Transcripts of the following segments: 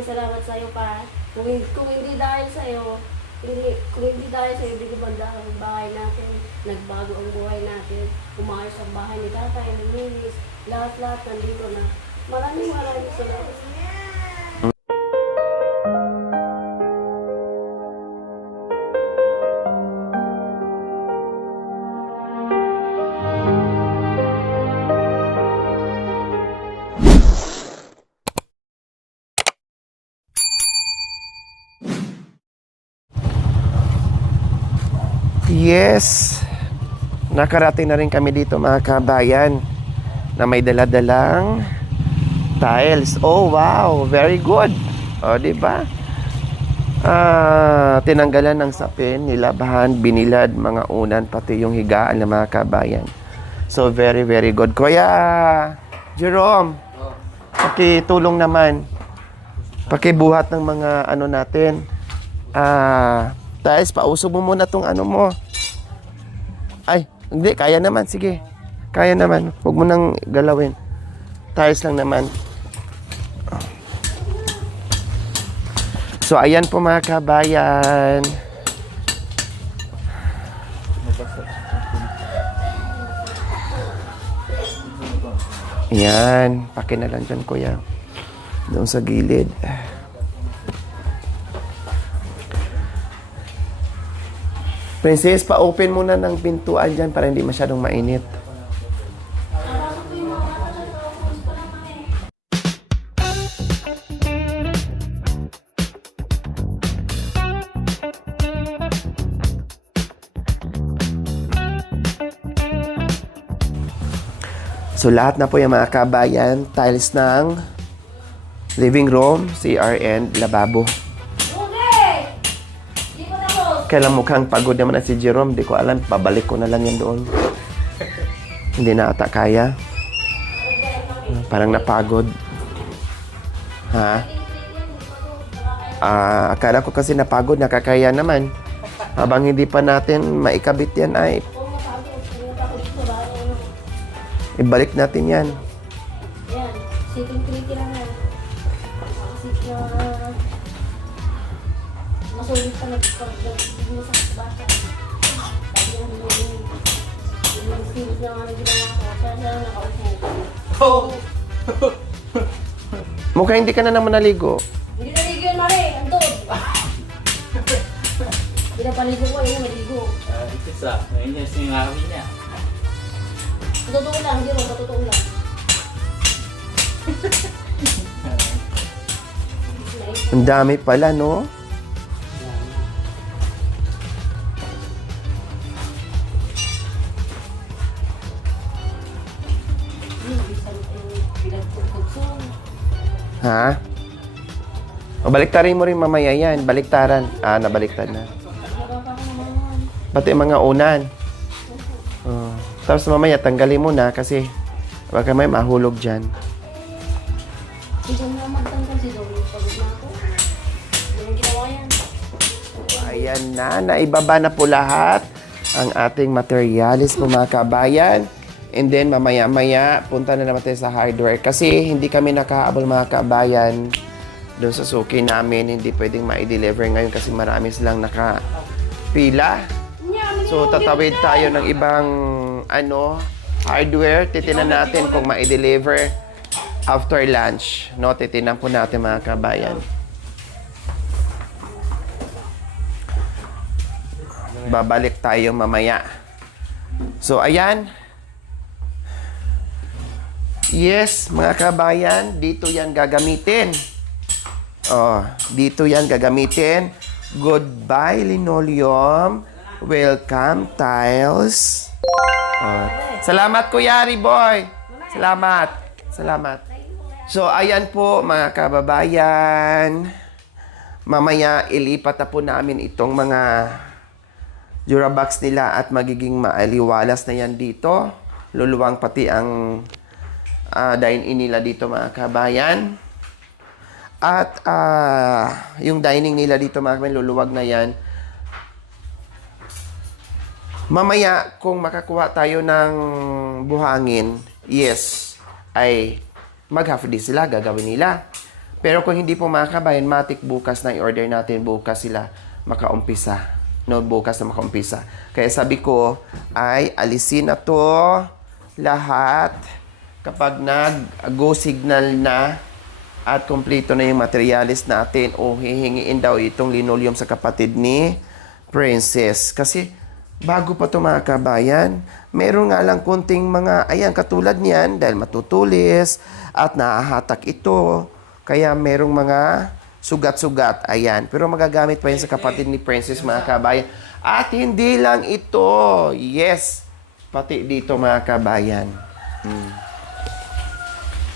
maraming salamat sa iyo pa. Kung hindi dahil sa iyo, kung hindi dahil sa iyo, hindi gumanda ang bahay natin. Nagbago ang buhay natin. Umayos ang bahay ni tatay, nilinis. Lahat-lahat nandito na. Maraming salamat. Yes, nakarating na rin kami dito mga kabayan na may daladalang tiles. Oh wow, very good. O diba? Tinanggalan ng sapin, nilabahan, binilad, mga unan, pati yung higaan ng mga kabayan. So very very good. Kuya Jerome, pakitulong naman. Pakibuhat ng mga ano natin. Tiles, pausog mo muna tong ano mo. Ay, hindi, kaya naman, sige. Kaya naman, huwag mo nang galawin. Tiles lang naman. So, ayan po mga kabayan. Ayan, paki na lang dyan, kuya. Doon sa gilid. Princess, pa-open muna ng pintuan dyan para hindi masyadong mainit. So, lahat na po yung mga kabayan, tiles ng living room, CR, and lababo. Kailan mukhang pagod naman na si Jerome. Di ko alam. Babalik ko na lang yan doon. Hindi na ata kaya. Parang napagod. Ha? Akala ko kasi napagod. Nakakaya naman. Habang hindi pa natin maikabit yan ay ibalik natin yan. Yan. Sitting-tricky lang yan. Masulit pa nagpagdagdag mo sa bata. Sabi yung yung ano ginawa ko. Kaya siya lang nakaupo. Mukha hindi ka na naman naligo. Hindi naligo yun, Mare. Andun. Pinapaligo ko, yun maligo. Ito sa, ngayon yung singawi niya. Totoo lang, hindi mo, totoo lang. Ang dami pala, no? Ha? O, baliktarin mo rin mamaya yan. Baliktaran. Nabaliktad na. Pati mga unan. Tapos mamaya tanggalin mo na kasi baka may mahulog dyan. Hindi mo magtanggal si Dong. Pagod na ako. Yung ginawa yan. Ayan na. Naibaba na po lahat ang ating materialis po mga kabayan. And then mamaya-maya punta na naman tayo sa hardware. Kasi hindi kami nakaabol mga kabayan doon sa suki namin. Hindi pwedeng ma-deliver ngayon kasi marami silang nakapila. So tatawid tayo ng ibang hardware. Titinan natin kung ma-deliver after lunch. No, titinan po natin mga kabayan. Babalik tayo mamaya. So ayan. Yes, mga kabayan, dito yan gagamitin. Dito yan gagamitin. Goodbye, linoleum. Welcome, tiles. Salamat, Kuya Riboy. Salamat. Salamat. So, ayan po, mga kababayan. Mamaya, ilipat na po namin itong mga Durabox nila at magiging maaliwalas na yan dito. Luluwang pati ang dine-in nila dito mga kabayan. At yung dining nila dito mga kabayan, luluwag na yan. Mamaya, kung makakuha tayo ng buhangin, yes, ay mag-half day sila, gagawin nila. Pero kung hindi po mga kabayan, matik bukas na i-order natin, bukas sila makaumpisa. No, bukas na makaumpisa. Kaya sabi ko, ay alisin na to lahat kapag nag-go signal na at kompleto na yung materialis natin o hihingiin daw itong linoleum sa kapatid ni Princess. Kasi bago pa ito mga kabayan, meron nga lang kunting mga, ayan, katulad niyan, dahil matutulis at naahatak ito. Kaya merong mga sugat-sugat, ayan. Pero magagamit pa yan sa kapatid ni Princess mga kabayan. At hindi lang ito, yes, pati dito mga kabayan.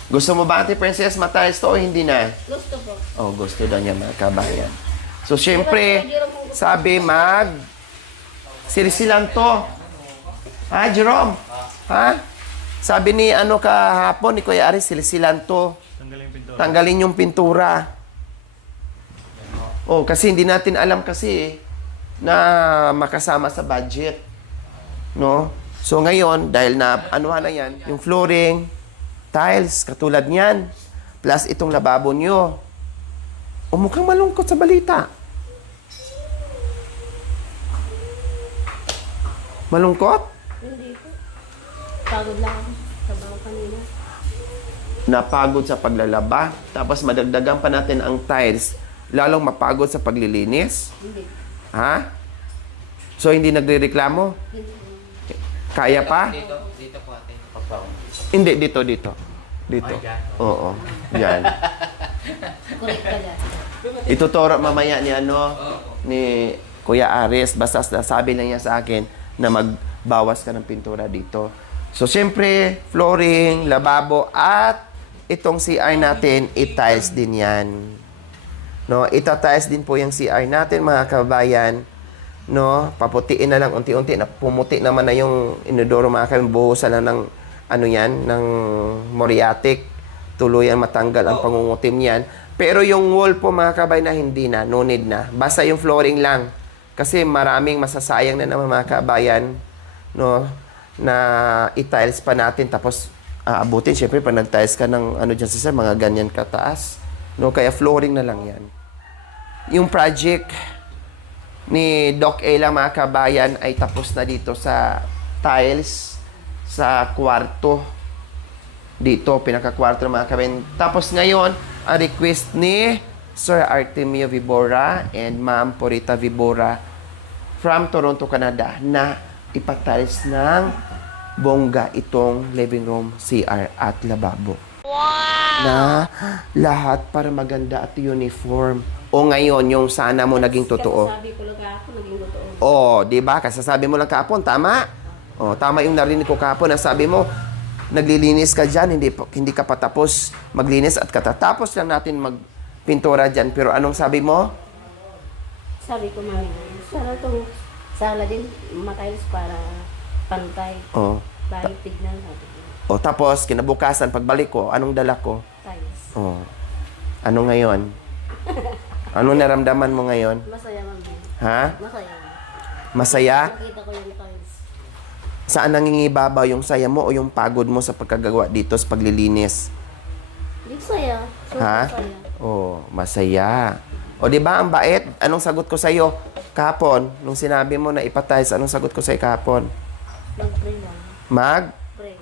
Gusto mo ba, Ate Princess, matiles to o hindi na? Gusto po. Oh, gusto daw niya mga kabayan. So, syempre, sabi silsilan to. Ha, Jerome? Ha? Sabi ni kahapon ni Kuya Aris, silsilan to. Tanggalin yung pintura. Oh, kasi hindi natin alam kasi na makasama sa budget. No? So, ngayon, dahil na na yan, yung flooring, tiles, katulad niyan, plus itong lababo nyo. O mukhang malungkot sa balita. Malungkot? Hindi po. Pagod lang ako. Trabaho kanina. Napagod sa paglalaba. Tapos madagdagan pa natin ang tiles. Lalong mapagod sa paglilinis. Hindi. Ha? So, hindi nagrereklamo? Hindi. Kaya pa? Dito po ate. Hindi, dito. Dito. Oo. Yan. Correct ka dyan. Ituturo mamaya ni Kuya Aris. Basta sabi lang niya sa akin na magbawas ka ng pintura dito. So, siyempre, flooring, lababo, at itong CR natin, i-tiles din yan. No, ita-tiles din po yung CR natin, mga kabayan. No, paputiin na lang unti-unti na pumuti naman na yung inodoro mga kabayan. Buhusan lang ng ng moriatic. Tuluyan matanggal ang pangungutim niyan. Pero yung wall po mga kabayan na hindi na, no need na. Basta yung flooring lang. Kasi maraming masasayang na naman mga kabayan, no, na i-tiles pa natin tapos abutin. Siyempre, pag nag-tiles ka ng dyan sa mga ganyan kataas. No, kaya flooring na lang yan. Yung project ni Doc A lang mga kabayan ay tapos na dito sa tiles sa kwarto. Dito, pinaka-kwarto ng mga kabayan. Tapos ngayon, ang request ni Sir Artemio Vibora and Ma'am Porita Vibora from Toronto, Canada na ipatiles ng bongga itong living room, CR at lababo. Wow! Na lahat para maganda at uniform. O ngayon, yung sana mo naging totoo. Sabi ko lang ako, naging totoo. Oh, di ba? Kasasabi mo lang kahapon, tama? Oh, tama yung narinig ko kahapon na sabi mo, naglilinis ka dyan, hindi ka patapos maglinis at katatapos lang natin magpintura dyan. Pero anong sabi mo? Sabi ko, mami, sana itong sala din, matiles para pantay. Oh. Bakit tignan natin. Oh, tapos, kinabukasan, pagbalik ko, anong dala ko? Tiles. Oh. Ano ngayon? Ano naramdaman mo ngayon? Masaya, mami. Ha? Masaya. Masaya? Nakita ko yung tiles. Saan nangingibabaw yung saya mo o yung pagod mo sa pagkagawa dito sa paglilinis? Hindi saya. Super Ha? saya. Oh, masaya. O di ba ang bait? Anong sagot ko sa iyo kahapon nung sinabi mo na ipatiles? Anong sagot ko sa iyo kahapon? Mag-pray lang. Pray.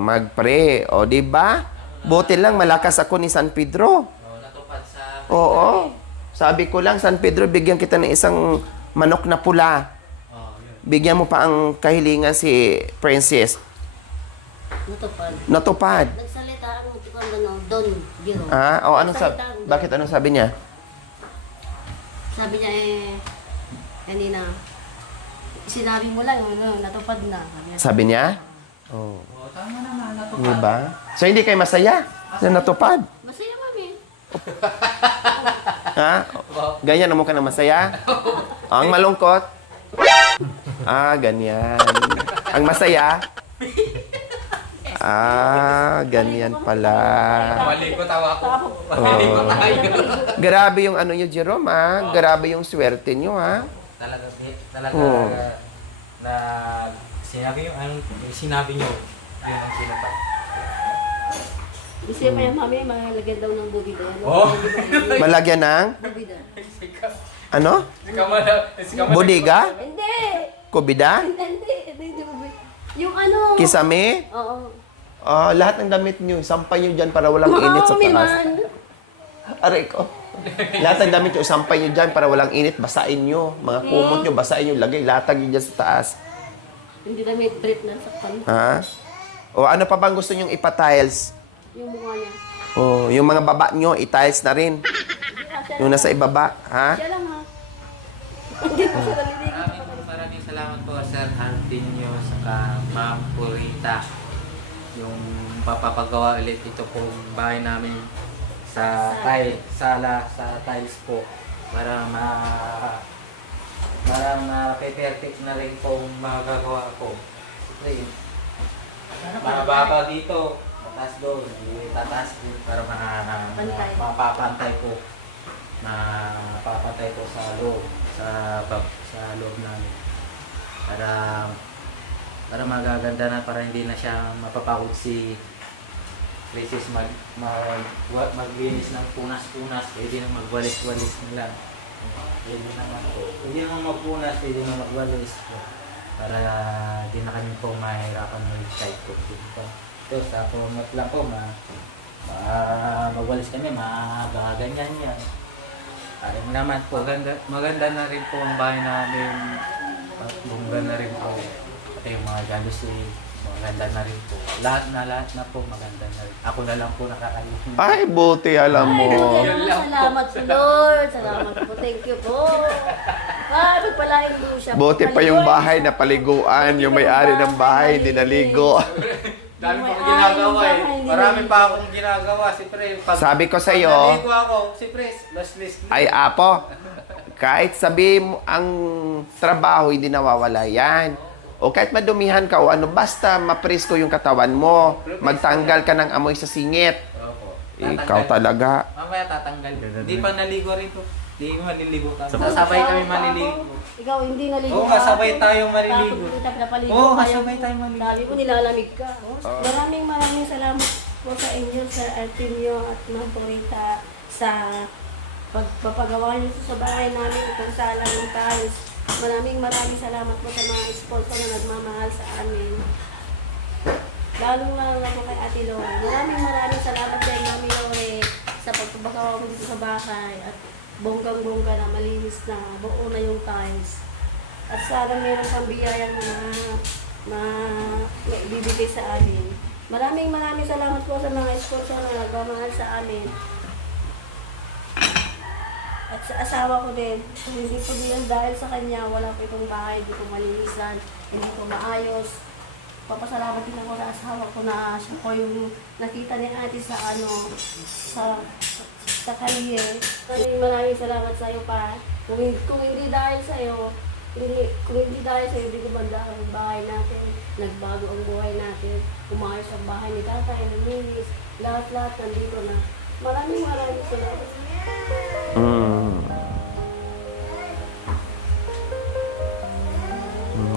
Magpre. O di ba? Buti lang malakas ako ni San Pedro. Natupad sa... Oo. Sabi ko lang, San Pedro, bigyan kita ng isang manok na pula. Bigyan mo pa ang kahilingan si Princess. Natupad. Natupad. Nagsalita ang Don Giro. Ah, o anong sabi? Bakit anong sabi niya? Sabi niya kanina, sinabi mo lang, natupad na. Sabi niya? Oh. Tama naman, natupad. Di ba? So, hindi kayo masaya na natupad? Masaya, mami. Ha? Ganyan mo ka na masaya? Ang malungkot? Ganyan. Ang masaya? Ganyan pala. Mali ko tawa ko. Oh. Grabe yung nyo, Jerome, ha? Grabe yung swerte nyo, ha? Talaga Oo. na sinabi yung sinabi nyo, yun ang sinapag. Gusto niya pa mami, malagyan daw ng bubida. Oh! Malagyan ng, Bubida. ano? Bodega? Hindi! Kubida? Hindi bubida. Yung ano? Kisame? Oo. Lahat ng damit nyo, sampay nyo dyan para walang init sa taas. Miman. Aray ko. Lahat ng damit nyo, sampay nyo dyan para walang init, basain nyo. Mga kumot nyo, basain nyo, lagay, latag nyo dyan sa taas. Hindi na may drip na saktan. Ha? O ano pa bang gusto nyong ipa-tiles? Yung mukha niya. O, yung mga baba nyo, i-tiles na rin. Yung nasa ibaba, ha? Siya lang ha. Hindi pa siya naliligo. Maraming salamat po, Sir Antonio, saka Ma'am Purita. Yung papapagawa ulit ito pong bahay namin sa tiles po para ma-perfect na rin pong magagawa ko. Siyempre, mababa dito, mataas doon, tataas din para mapapantay ko. Mapapantay ko sa loob, sa loob namin. Para magaganda na, para hindi na siya mapapagod si Princess maglinis ng punas-punas, pwede na magwalis-walis nila. Pwede naman po. Pwede naman magpunas, pwede naman magwalis po. Para di na kami po mahirapan mag-type po. Tapos ako lang po, magwalis kami, magaganyan yan. Ayun naman po, maganda na rin po ang bahay namin. Bongga na rin po. Pati yung mga galusi, maganda na rin po. Lahat na po maganda na rin. Ako na lang po nakakalimutan. Ay, buti, alam mo. Salamat po, Lord. Salamat po. Thank you po. Pagpalain mo siya. Buti pa yung bahay na paliguan, yung may-ari ng bahay, hindi naligo. Dami pa akong ginagawa eh. Marami pa akong ginagawa. Siyempre, Sabi ko sa'yo, pag naligo ako, siyempre, last. ay apo, kahit sabi mo ang trabaho, hindi nawawala yan. O kahit madumihan ka o ano, basta mapresko yung katawan mo, magtanggal ka ng amoy sa singit. Opo. Ikaw talaga. Mamaya tatanggal. Hindi pa naligo rin po. Hindi maliligo ka. Sabay kami maliligo. Ikaw hindi naligo. Oo, kasabay tayo maliligo. Oo, Tapos kasabay tayo maliligo. sabi ko nilalamig ka. Maraming salamat po sa inyo, Sir Artemio at Ma'am Purita sa pagpapagawa niyo sa bahay namin itong sala ng tiles. Maraming salamat po sa mga sponsor na nagmamahal sa amin. Lalong na po kay Ate Lore. Maraming salamat kay Mami Lore sa pagpapagawa ko dito sa bahay at bonggang-bongga na malinis na buo na yung tiles. At sana meron pang biyayang bibigay sa amin. Maraming salamat po sa mga sponsor na nagmamahal sa amin. At sa asawa ko din, kung hindi po din dahil sa kanya, wala po itong bahay, hindi ko malinisan, hindi ko maayos. Papasalamat din ako sa asawa ko na siya ko yung nakita ni ate sa sa kalye. Maraming salamat sa iyo pa. Kung hindi dahil sa iyo, hindi gumanda ang bahay natin, nagbago ang buhay natin, umayos ang bahay ni tatay, naglinis, lahat nandito na. Maraming salamat.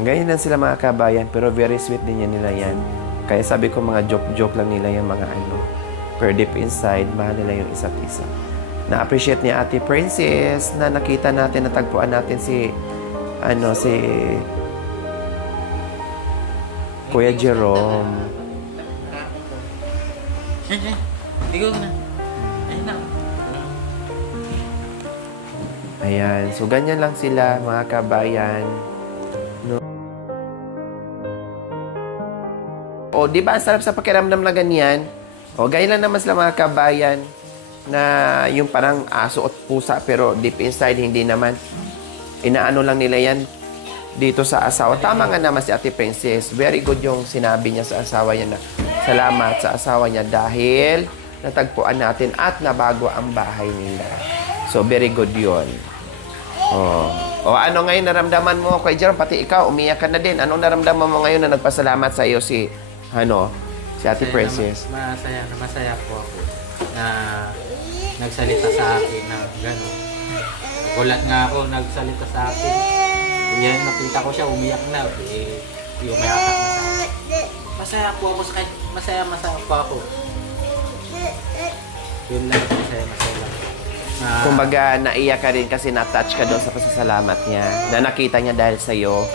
Ganyan lang sila mga kabayan, pero very sweet din yan nila yan. Kaya sabi ko mga joke lang nila yung mga ano. Pero deep inside, mahal nila yung isa't isa. Na-appreciate ni Ate Princess na nakita natin, natagpuan natin si Kuya Jerome. Ligo ka na. Ayun na. Ayan. So, ganyan lang sila, mga kabayan. No? O, di ba ang sarap sa pakiramdam na ganyan? O, ganyan lang naman sila, mga kabayan, na yung parang aso at pusa, pero deep inside, hindi naman. Inaano lang nila yan dito sa asawa. Tama nga naman si Ate Princess. Very good yung sinabi niya sa asawa niya na salamat sa asawa niya dahil natagpuan natin at nabago ang bahay nila. So, very good yun. O ano ngayon naramdaman mo, Kuya Jerome? Pati ikaw, umiyak ka na din. Anong naramdaman mo ngayon na nagpasalamat sa iyo si Ate Princess? Masaya po ako na nagsalita sa akin na gano'n. Gulat nga ako, nagsalita sa akin. Yan, nakita ko siya, umiyak na. Umiyak na sa akin. Masaya po ako po ako. Yun lang, masaya lang. Kumbaga, naiyak ka rin kasi na-touch ka doon sa pasasalamat niya. Na nakita niya dahil sa'yo,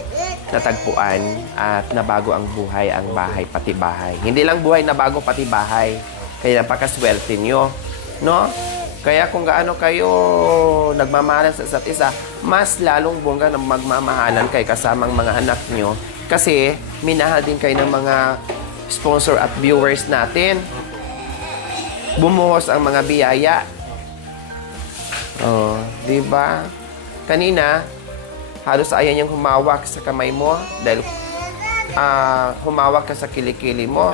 natagpuan at nabago ang buhay, ang bahay, pati bahay. Hindi lang buhay na bago, pati bahay. Kaya napakaswerte niyo. No? Kaya kung gaano kayo nagmamahalan sa isa't isa, mas lalong bongga na magmamahalan kay kasamang mga anak niyo. Kasi minahal din kayo ng mga sponsor at viewers natin. Bumuhos ang mga biyaya. Oh, di ba? Kanina, halos ayaw niyang humawak sa kamay mo dahil humawak ka sa kilikili mo.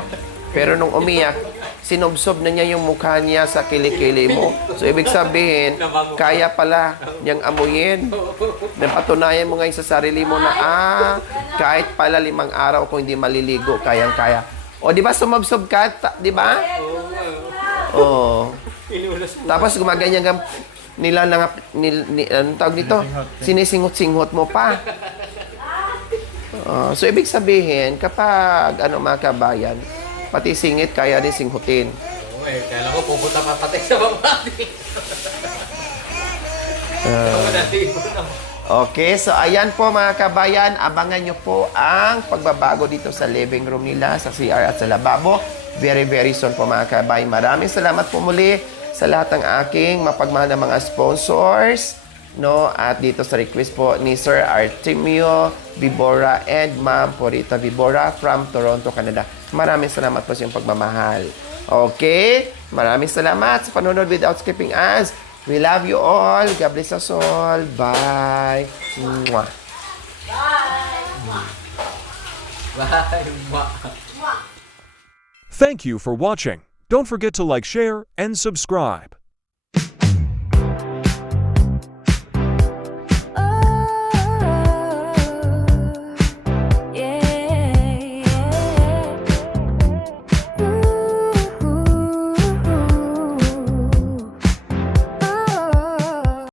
Pero nung umiyak, sinubsob na niya yung mukha niya sa kilikili mo. So, ibig sabihin, kaya pala niyang amuyin. Napatunayan mo ngayon sa sarili mo na, kahit pala 5 araw kung hindi maliligo, kayang-kaya. O, di ba sumubsob ka? Di ba? Oo. Tapos gumaganyan ka, anong tawag dito? Sinisingot-singot mo pa. So, ibig sabihin, kapag, mga kabayan, pati singit, kaya din singhutin. Oo kala ko pupunta pa pati sa babati. Okay, so ayan po mga kabayan, abangan nyo po ang pagbabago dito sa living room nila, sa CR at sa lababo. Very, very soon po mga kabayan. Maraming salamat po muli sa lahat ng aking mapagmahal na mga sponsors, no? At dito sa request po ni Sir Artemio Vibora and Ma'am Porita Vibora from Toronto, Canada. Maraming salamat po sa iyong pagmamahal. Okay? Maraming salamat sa panonood without skipping ads. We love you all. God bless us all. Bye. Mwah. Bye. Thank you for watching. Don't forget to like, share, and subscribe.